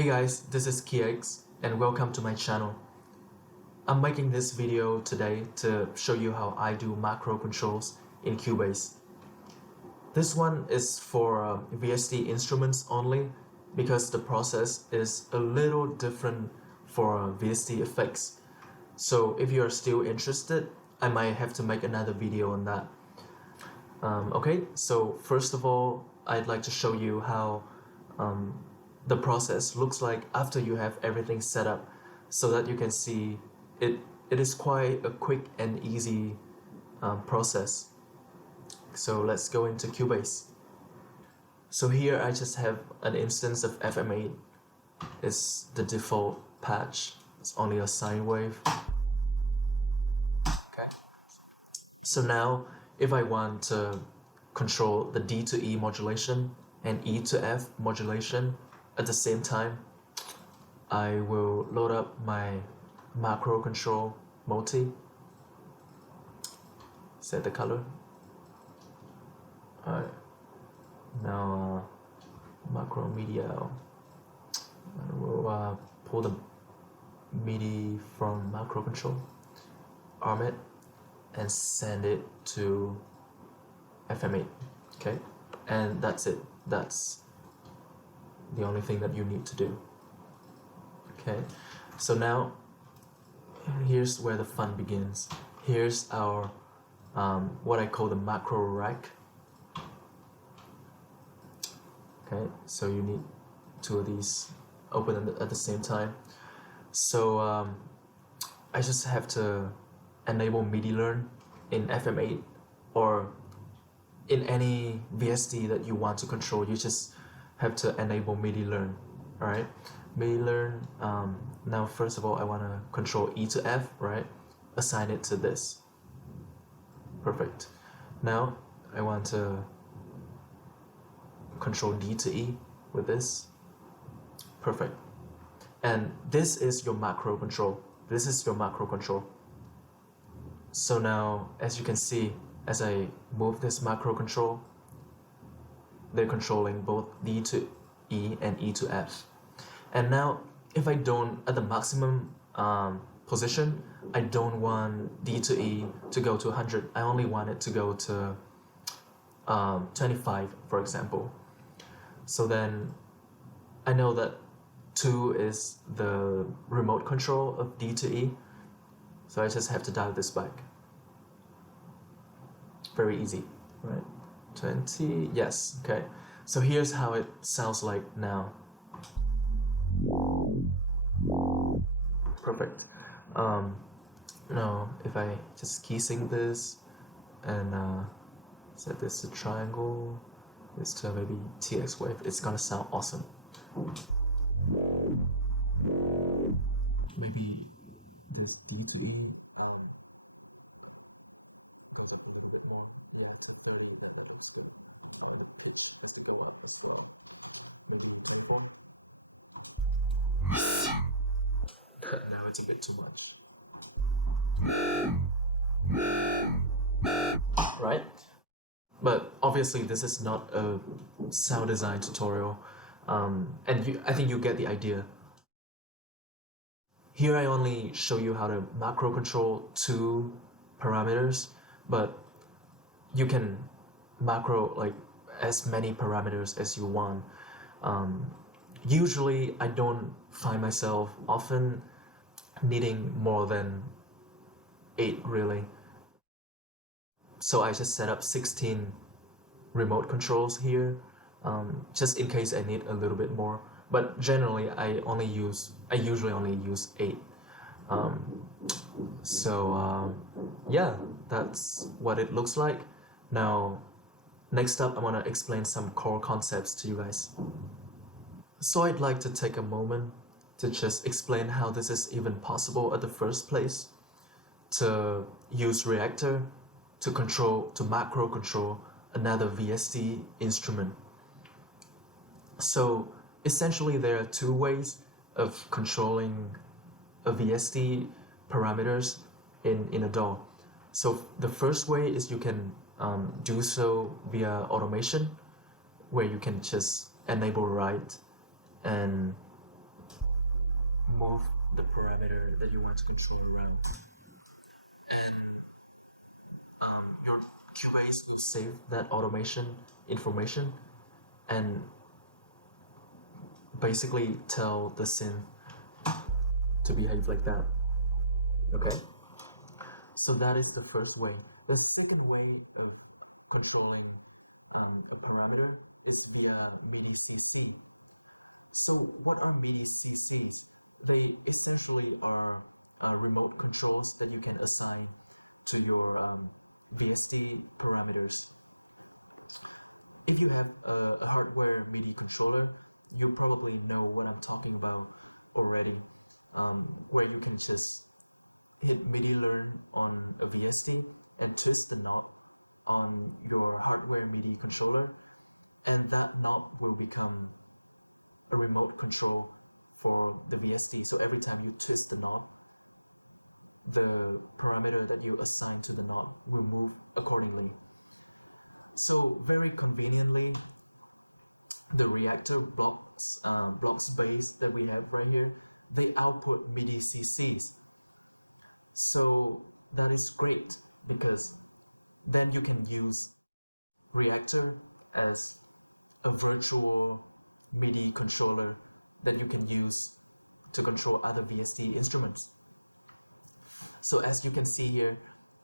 Hey guys, this is KeyX and welcome to my channel. I'm making this video today to show you how I do macro controls in Cubase. This one is for VST instruments only because the process is a little different for VST effects. So if you are still interested, I might have to make another video on that. Okay, so first of all, I'd like to show you how the process looks like after you have everything set up, so that you can see it is quite a quick and easy process. So let's go into Cubase. So here I just have an instance of FM8. It's the default patch. It's only a sine wave. Okay. So now if I want to control the D to E modulation and E to F modulation at the same time, I will load up my macro control multi, set the color. Alright, now macro media, I will pull the MIDI from macro control, arm it, and send it to FM8. Okay, and that's it. That's the only thing that you need to do. Okay, so now here's where the fun begins. Here's our what I call the macro rack. Okay, so you need two of these open at the same time. So I just have to enable MIDI learn in FM8 or in any VST that you want to control. You just have to enable MIDI learn. Alright, MIDI learn. Now first of all, I want to control E to F, right? Assign it to this. Perfect. Now I want to control D to E with this. Perfect. And this is your macro control. This is your macro control. So now, as you can see, as I move this macro control, they're controlling both D to E and E to F. And now, if I don't, at the maximum position, I don't want D to E to go to 100. I only want it to go to 25, for example. So then, I know that 2 is the remote control of D to E. So I just have to dial this back. Very easy, right? 20, yes, okay. So here's how it sounds like now. Perfect. Now if I just key sync this and set this to triangle, this to maybe TX wave, it's gonna sound awesome. Maybe this D to E goes up a little bit more. Yeah, to 30, that looks good. Oh, and the pitch has to go up as well. Maybe 24. Now it's a bit too much. Right? But obviously this is not a sound design tutorial. And I think you get the idea. Here I only show you how to macro control 2 parameters, but you can macro like as many parameters as you want. Usually I don't find myself often needing more than 8 really. So I just set up 16 remote controls here, just in case I need a little bit more. But generally I usually only use 8. Yeah, that's what it looks like. Now, next up I want to explain some core concepts to you guys. So I'd like to take a moment to just explain how this is even possible at the first place, to use Reaktor to macro control another VST instrument. So essentially there are 2 ways of controlling a VST parameters in a DAW. So the first way is you can do so via automation, where you can just enable write and move the parameter that you want to control around. And your Cubase will save that automation information and basically tell the synth to behave like that. Okay, so that is the first way. The second way of controlling a parameter is via MIDI CC. So what are MIDI CCs? They essentially are remote controls that you can assign to your VST parameters. If you have a hardware MIDI controller, you probably know what I'm talking about already, where you can just hit MIDI learn on a VST and twist the knob on your hardware MIDI controller, and that knob will become a remote control for the VST. So every time you twist the knob, the parameter that you assign to the knob will move accordingly. So very conveniently, the Reaktor blocks base that we have right here, they output MIDI CCs. So that is great because then you can use Reaktor as a virtual MIDI controller that you can use to control other VST instruments. So as you can see here,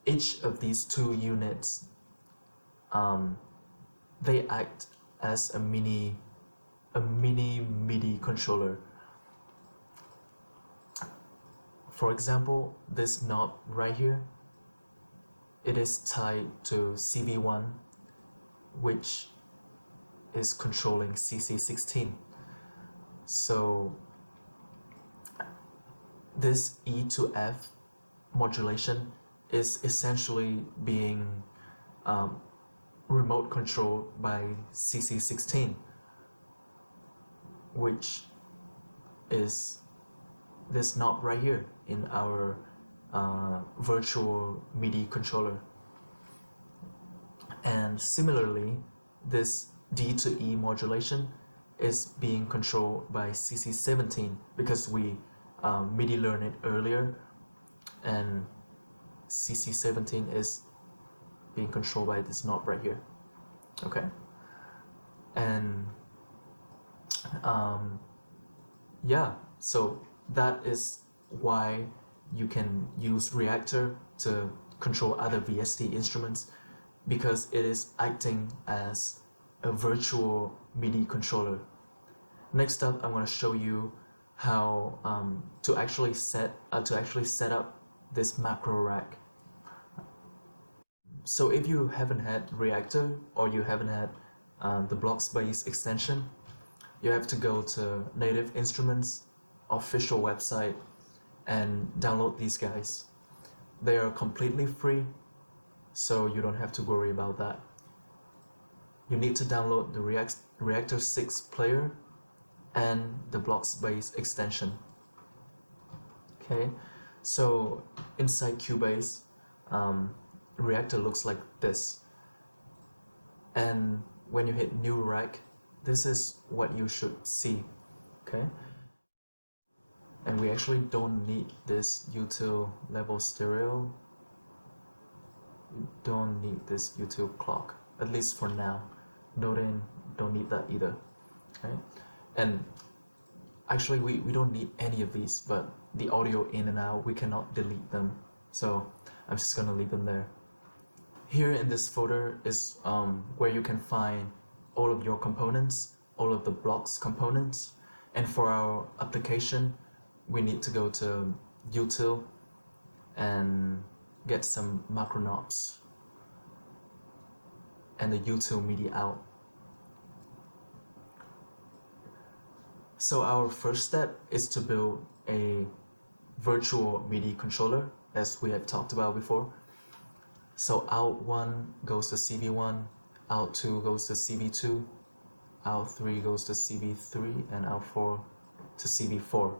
each of these two units, they act as a mini MIDI controller. For example, this knob right here, it is tied to CV1, which is controlling CC16. So this E to F modulation is essentially being remote controlled by CC16, which is this knob right here in our virtual MIDI controller. And similarly, this D to E modulation is being controlled by CC17 because we MIDI learned it earlier, and CC17 is being controlled by this knob right here. Okay, and yeah, so that is why you can use Reaktor to control other VST instruments, because it is acting as a virtual MIDI controller. Next up, I'm going to show you how to actually set up this macro rack. So if you haven't had Reaktor or you haven't had the Blockspace extension, you have to go to Native Instruments official website and download these guys. They are completely free, so you don't have to worry about that. You need to download the Reaktor 6 player and the Blockspace extension. Okay, so inside Cubase, Reaktor looks like this, and when you hit new rack, this is what you should see. Okay, and we actually don't need this util level stereo. We don't need this util clock, at least for now. Note-in, don't need that either. Okay, and actually we don't need any of these, but the audio in and out, we cannot delete them, so I'm just gonna leave them there. Here in this folder is where you can find all of your components, all of the blocks components, and for our application we need to go to util and get some macro knobs and the util MIDI out. So our first step is to build a virtual MIDI controller, as we have talked about before. So out 1 goes to CV1, out 2 goes to CV2, out 3 goes to CV3, and out 4 to CV4.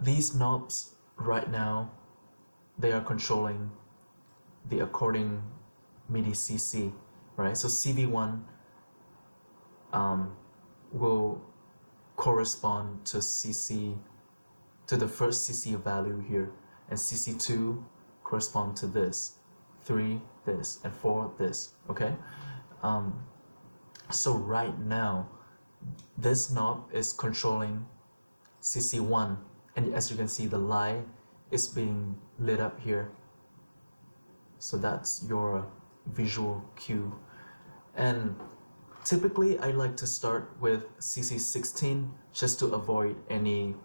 These knobs right now, they are controlling the according MIDI CC, right? So CV1 will correspond to CC to the first CC value here, and CC2 correspond to this, 3 this, and 4 this, okay? So right now, this knob is controlling CC1, and as you can see, the light is being lit up here. So that's your visual cue. And typically I like to start with CC16 just to avoid any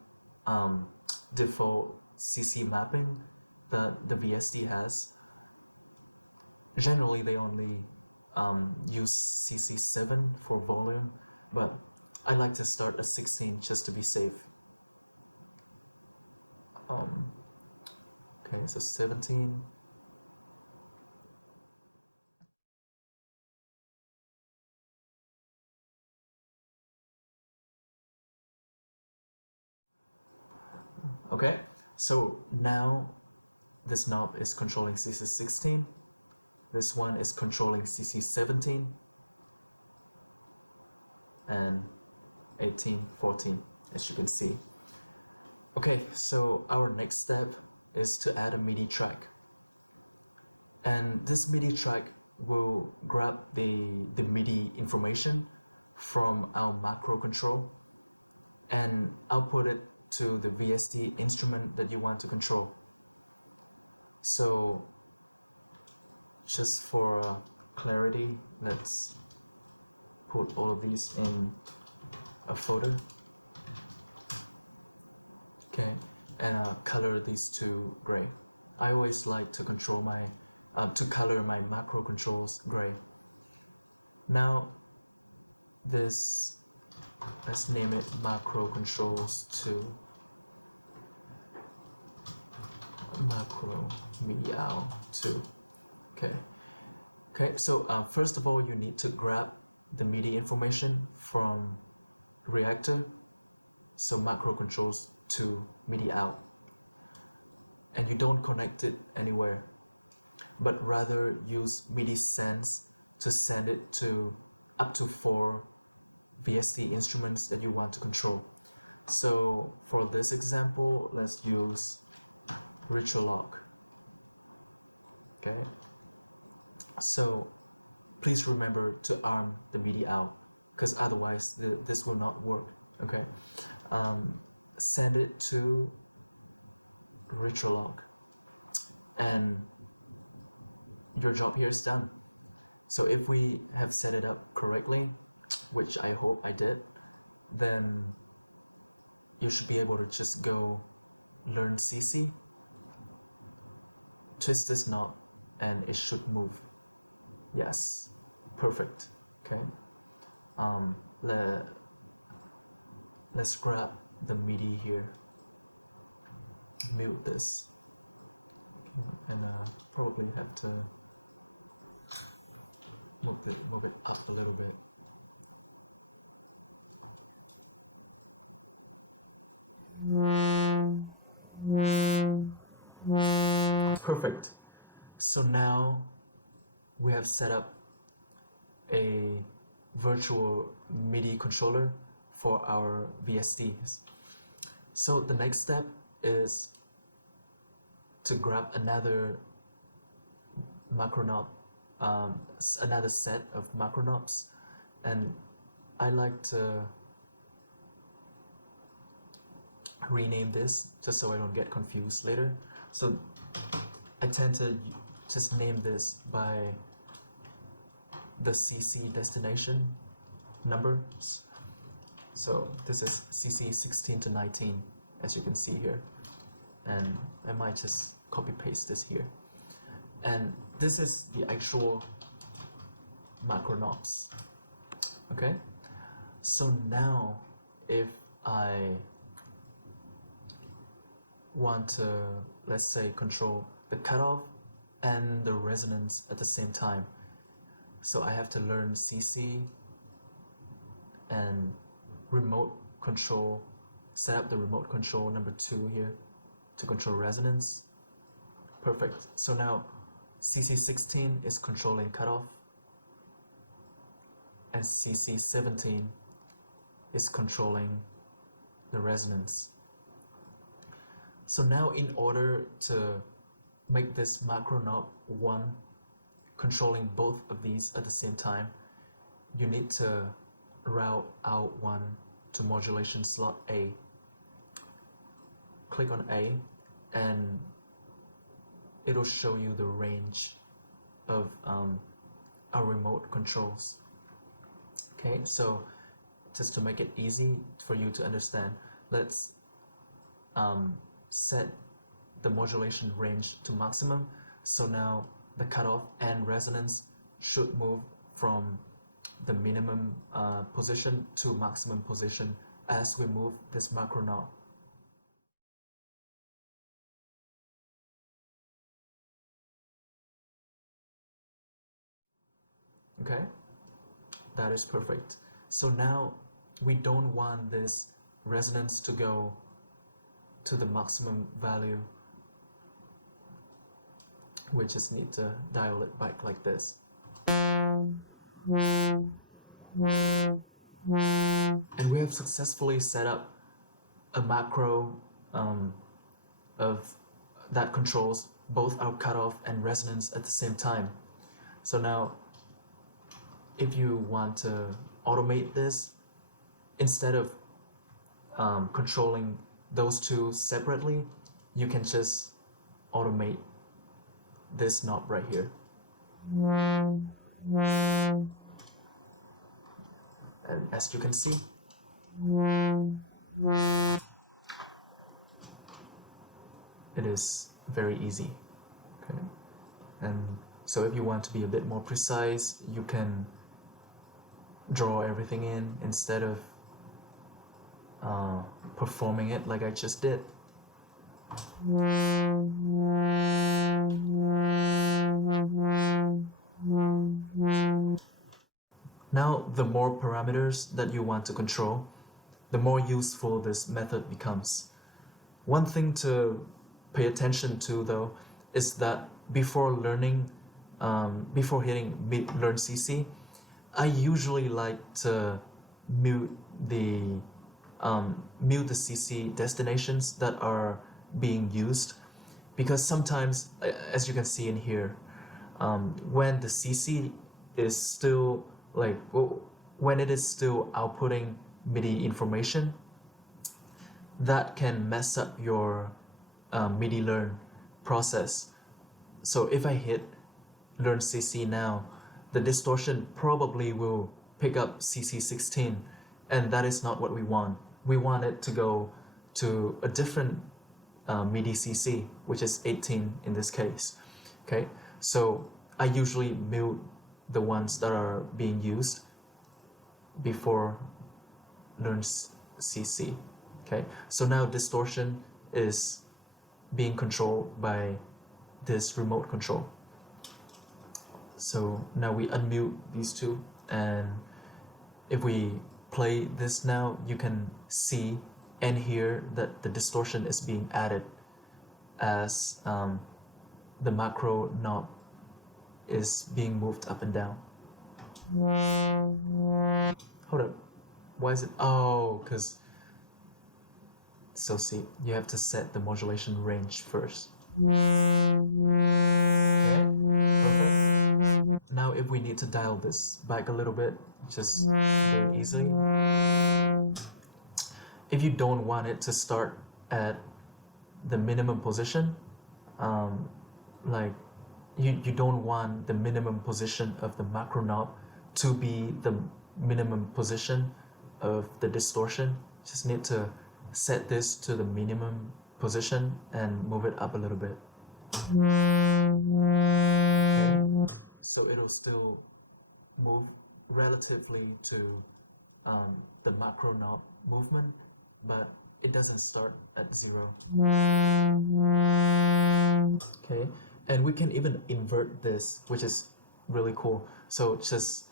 default CC mapping that the VST has. Generally they only use CC7 for volume, but I like to start at 16 just to be safe. Okay, so 17. Okay, so now this knob is controlling CC16, this one is controlling CC17, and 18, 14, as you can see. Okay, so our next step is to add a MIDI track. And this MIDI track will grab the MIDI information from our macro control and output it to the VST instrument that you want to control. So just for clarity, let's put all of these in a folder. Okay, and color these two gray. I always like to control my to color my macro controls gray. Now this, let's name it macro controls 2, macro MIDI out 2. Okay, so first of all you need to grab the MIDI information from Reaktor, so macro controls to MIDI out, and you don't connect it anywhere, but rather use MIDI sense to send it to up to 4 VST instruments that you want to control. So for this example, let's use Reaktor. Okay, so please remember to arm the MIDI out, because otherwise this will not work. Okay, send it to Reaktor, and your job here is done. So if we have set it up correctly, which I hope I did, then you should be able to just go learn CC, twist this knob, and it should move. Yes, perfect. Okay, let's grab the MIDI here, mute this, and probably have to move it up a little bit. Perfect. So now we have set up a virtual MIDI controller for our VSTs. So the next step is to grab another macro knob, another set of macro knobs, and I like to rename this just so I don't get confused later. So I tend to just name this by the CC destination numbers. So this is CC 16 to 19, as you can see here, and I might just copy paste this here, and this is the actual macro knobs. Okay, so now if I want to, let's say, control the cutoff and the resonance at the same time, so I have to learn CC and remote control, set up the remote control number 2 here to control resonance. Perfect. So now CC16 is controlling cutoff, and CC17 is controlling the resonance. So now in order to make this macro knob one, controlling both of these at the same time, you need to route out one to modulation slot A. Click on A and it'll show you the range of our remote controls. Okay, so just to make it easy for you to understand, let's set the modulation range to maximum. So now the cutoff and resonance should move from the minimum position to maximum position as we move this macro knob. Okay, that is perfect. So now we don't want this resonance to go to the maximum value. We just need to dial it back like this. And we have successfully set up a macro of that controls both our cutoff and resonance at the same time. So now if you want to automate this, instead of controlling those two separately, you can just automate this knob right here. And as you can see, it is very easy. Okay. And so if you want to be a bit more precise, you can draw everything in instead of performing it like I just did. Now, the more parameters that you want to control, the more useful this method becomes. One thing to pay attention to, though, is that before learning, before hitting Learn CC, I usually like to mute the CC destinations that are being used, because sometimes, as you can see in here, when the CC is still when it is still outputting MIDI information, that can mess up your MIDI learn process. So if I hit Learn CC now, the distortion probably will pick up CC16, and that is not what we want. We want it to go to a different MIDI CC, which is 18 in this case. Okay, so I usually mute the ones that are being used before Learn CC. Okay, so now distortion is being controlled by this remote control. So now we unmute these two, and if we play this now, you can see and hear that the distortion is being added as the macro knob is being moved up and down. Hold up, why is it? Oh, because, so see, you have to set the modulation range first. Okay, perfect. Now if we need to dial this back a little bit, just very easily. If you don't want it to start at the minimum position, you don't want the minimum position of the macro knob to be the minimum position of the distortion. Just need to set this to the minimum position and move it up a little bit. Okay. So it'll still move relatively to the macro knob movement, but it doesn't start at 0. Okay, and we can even invert this, which is really cool. So just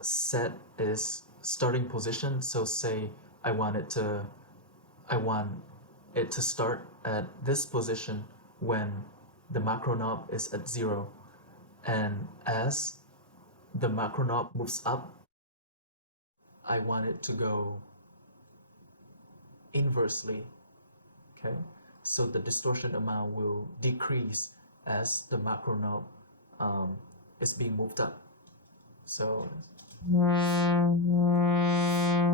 set is starting position. So say I want it to start at this position when the macro knob is at 0, and as the macro knob moves up, I want it to go inversely Okay, so the distortion amount will decrease as the macro knob is being moved up. So,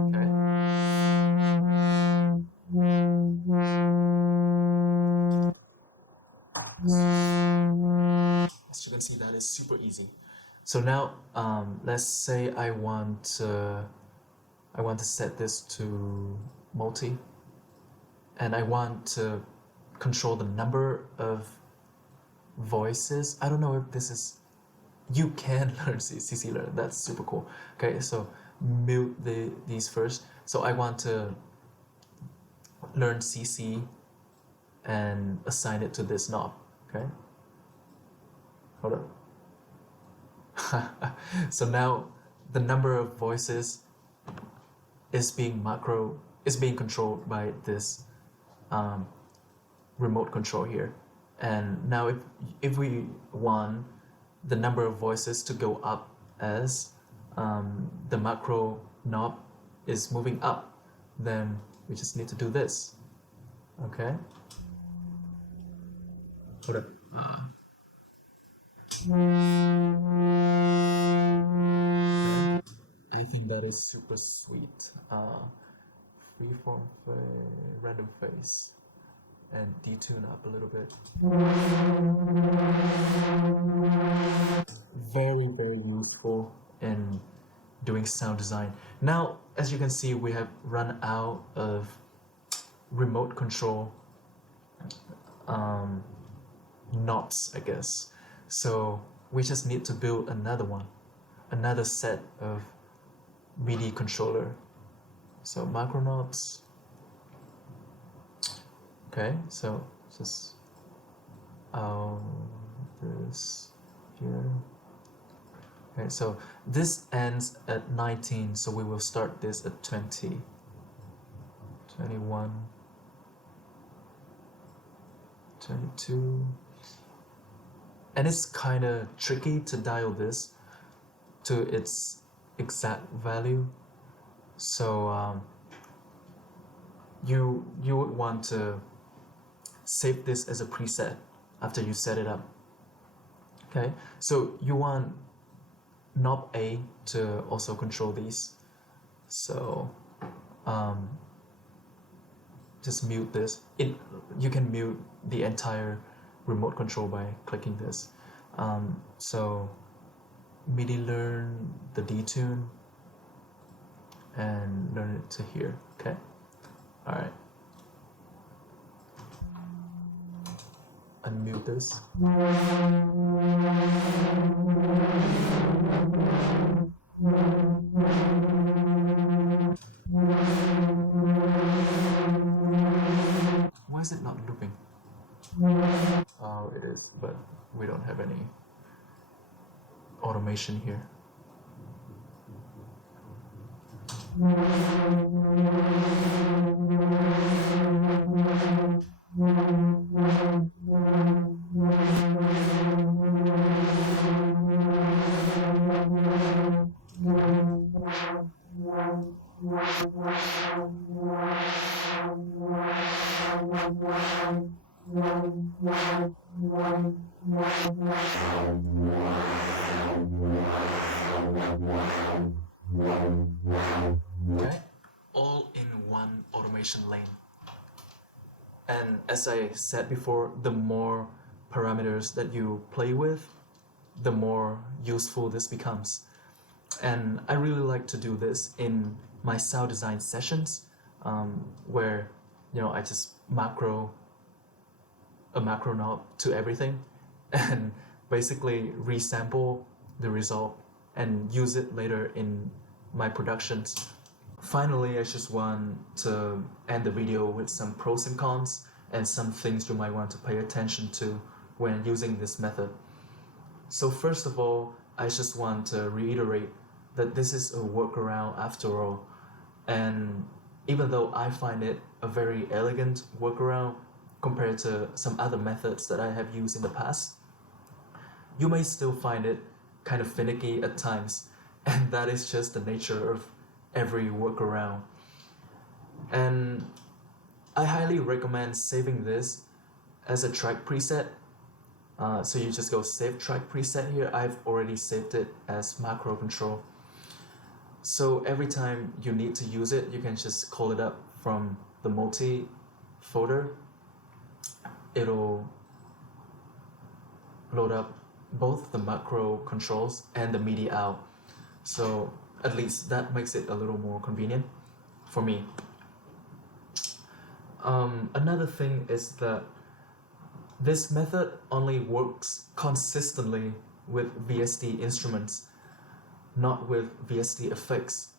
okay. As you can see, that is super easy. So now, let's say I want to set this to multi, and I want to control the number of voices. I don't know if this is, you can learn CC learn, that's super cool. Okay, so mute these first. So I want to learn CC and assign it to this knob. Okay, hold up. So now the number of voices is being controlled by this remote control here. And now if we want the number of voices to go up as the macro knob is moving up, then we just need to do this. Okay, hold up. Okay. I think that is super sweet. Freeform random phase and detune up a little bit. Very, very useful in doing sound design. Now, as you can see, we have run out of remote control knobs, I guess. So we just need to build another set of MIDI controller. So macro knobs. Okay, so just this here. Okay, so this ends at 19, so we will start this at 20, 21, 22. And it's kind of tricky to dial this to its exact value. So you would want to save this as a preset after you set it up. Okay, so you want knob A to also control these. So just mute this. You can mute the entire remote control by clicking this. So MIDI learn the detune and learn it to here. Okay, all right. Unmute this. Why is it not looping? Oh, it is, but we don't have any automation here. Okay, all in one automation lane. And as I said before, the more parameters that you play with, the more useful this becomes. And I really like to do this in my sound design sessions, where I just macro a macro knob to everything and basically resample the result and use it later in my productions. Finally, I just want to end the video with some pros and cons and some things you might want to pay attention to when using this method. So first of all, I just want to reiterate that this is a workaround after all, and even though I find it a very elegant workaround compared to some other methods that I have used in the past, you may still find it kind of finicky at times, and that is just the nature of every workaround. And I highly recommend saving this as a track preset. So you just go save track preset here. I've already saved it as macro control. So every time you need to use it, you can just call it up from the multi folder. It'll load up both the macro controls and the MIDI out. So at least that makes it a little more convenient for me. Another thing is that this method only works consistently with VST instruments, not with VST effects.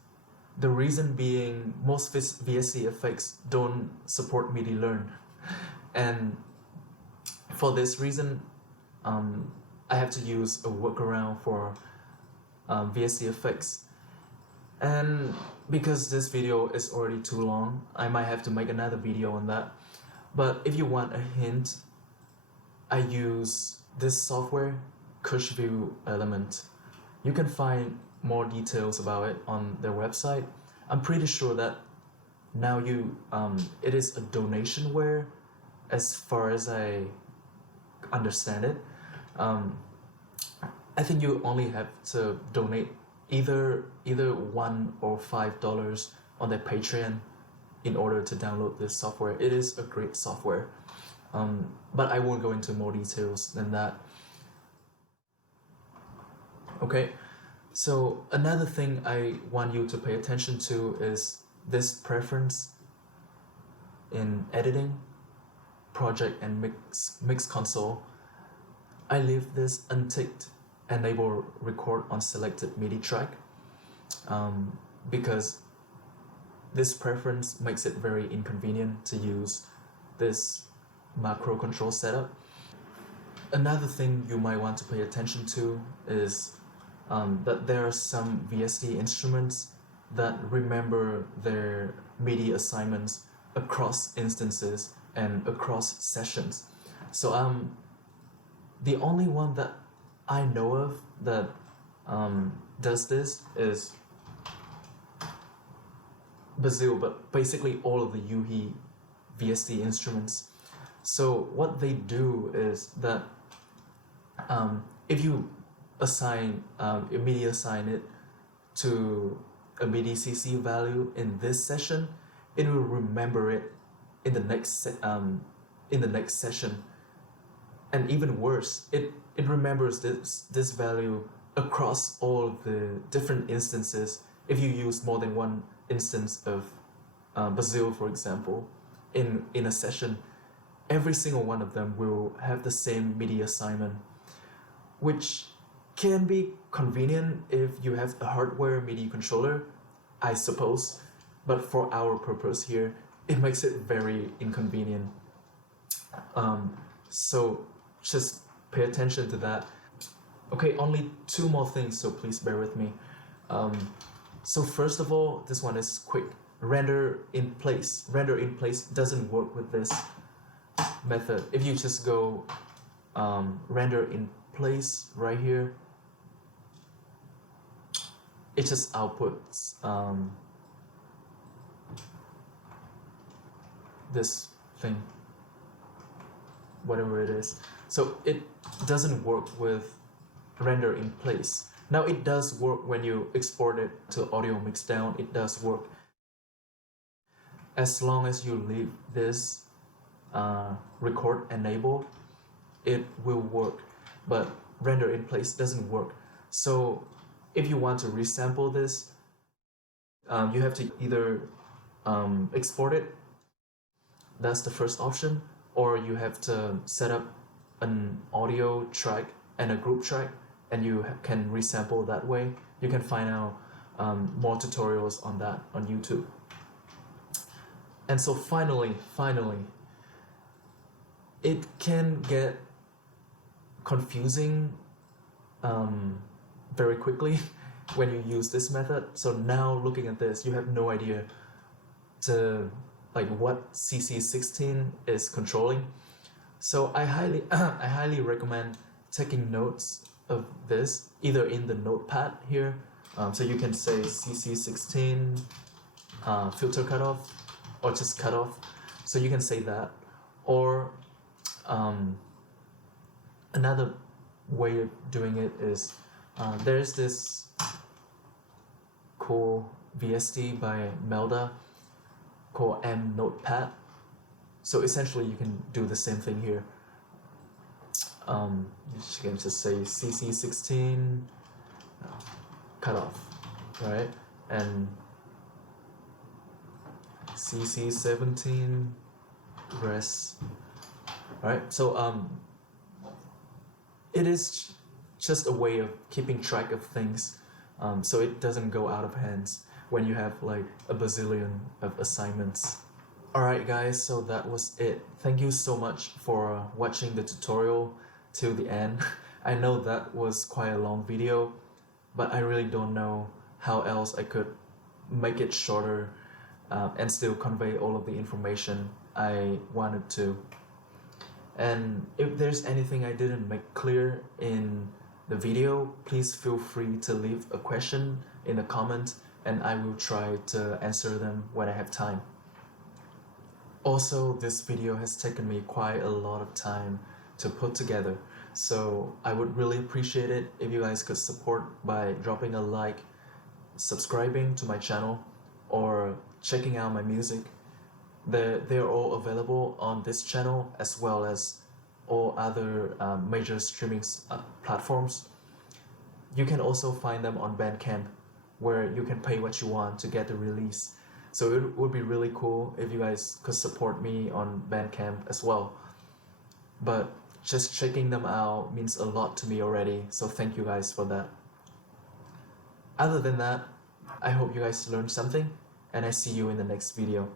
The reason being most VST effects don't support MIDI learn. And for this reason, I have to use a workaround for VST effects. And because this video is already too long, I might have to make another video on that. But if you want a hint, I use this software, Cubase Element. You can find more details about it on their website. I'm pretty sure that now it is a donationware as far as I understand it. I think you only have to donate either $1 or $5 on their Patreon in order to download this software. It is a great software, but I won't go into more details than that. Okay, so another thing I want you to pay attention to is this preference in editing, project and mix console. I leave this unticked, enable record on selected MIDI track, because this preference makes it very inconvenient to use this macro control setup. Another thing you might want to pay attention to is that there are some VST instruments that remember their MIDI assignments across instances and across sessions. So the only one that I know of that does this is Bazil, but basically all of the UHI VST instruments. So what they do is that if you MIDI assign it to a MIDI CC value in this session, it will remember it in the next session. And even worse, it remembers this value across all the different instances. If you use more than one instance of Bazil, for example, in a session, every single one of them will have the same MIDI assignment, which can be convenient if you have a hardware MIDI controller, I suppose, but for our purpose here, it makes it very inconvenient. So just pay attention to that. Okay, only two more things, so please bear with me. So first of all, this one is quick. Render in place. Render in place doesn't work with this method. If you just go render in place right here, it just outputs this thing, whatever it is. So it doesn't work with render in place. Now it does work when you export it to audio mixdown. It does work as long as you leave this record enabled. It will work, but render in place doesn't work. So if you want to resample this, you have to either export it, that's the first option, or you have to set up an audio track and a group track, and you can resample that way. You can find out more tutorials on that on YouTube. And so finally, it can get confusing very quickly when you use this method. So now looking at this, you have no idea what CC16 is controlling. So I highly recommend taking notes of this either in the notepad here. So you can say CC16 filter cutoff, or just cutoff, So you can say that, or another way of doing it is there's this cool VST by Melda called M Notepad. So essentially you can do the same thing here. You can just say CC16 cut off, right? And CC17 res, right? So it is just a way of keeping track of things, so it doesn't go out of hands when you have like a bazillion of assignments. Alright guys, so that was it. Thank you so much for watching the tutorial till the end. I know that was quite a long video, but I really don't know how else I could make it shorter and still convey all of the information I wanted to. And if there's anything I didn't make clear in the video, please feel free to leave a question in the comment and I will try to answer them when I have time. Also, this video has taken me quite a lot of time to put together, so I would really appreciate it if you guys could support by dropping a like, subscribing to my channel, or checking out my music. They're all available on this channel as well as all other major streaming platforms. You can also find them on Bandcamp, where you can pay what you want to get the release. So it would be really cool if you guys could support me on Bandcamp as well. But just checking them out means a lot to me already, so thank you guys for that. Other than that, I hope you guys learned something, and I see you in the next video.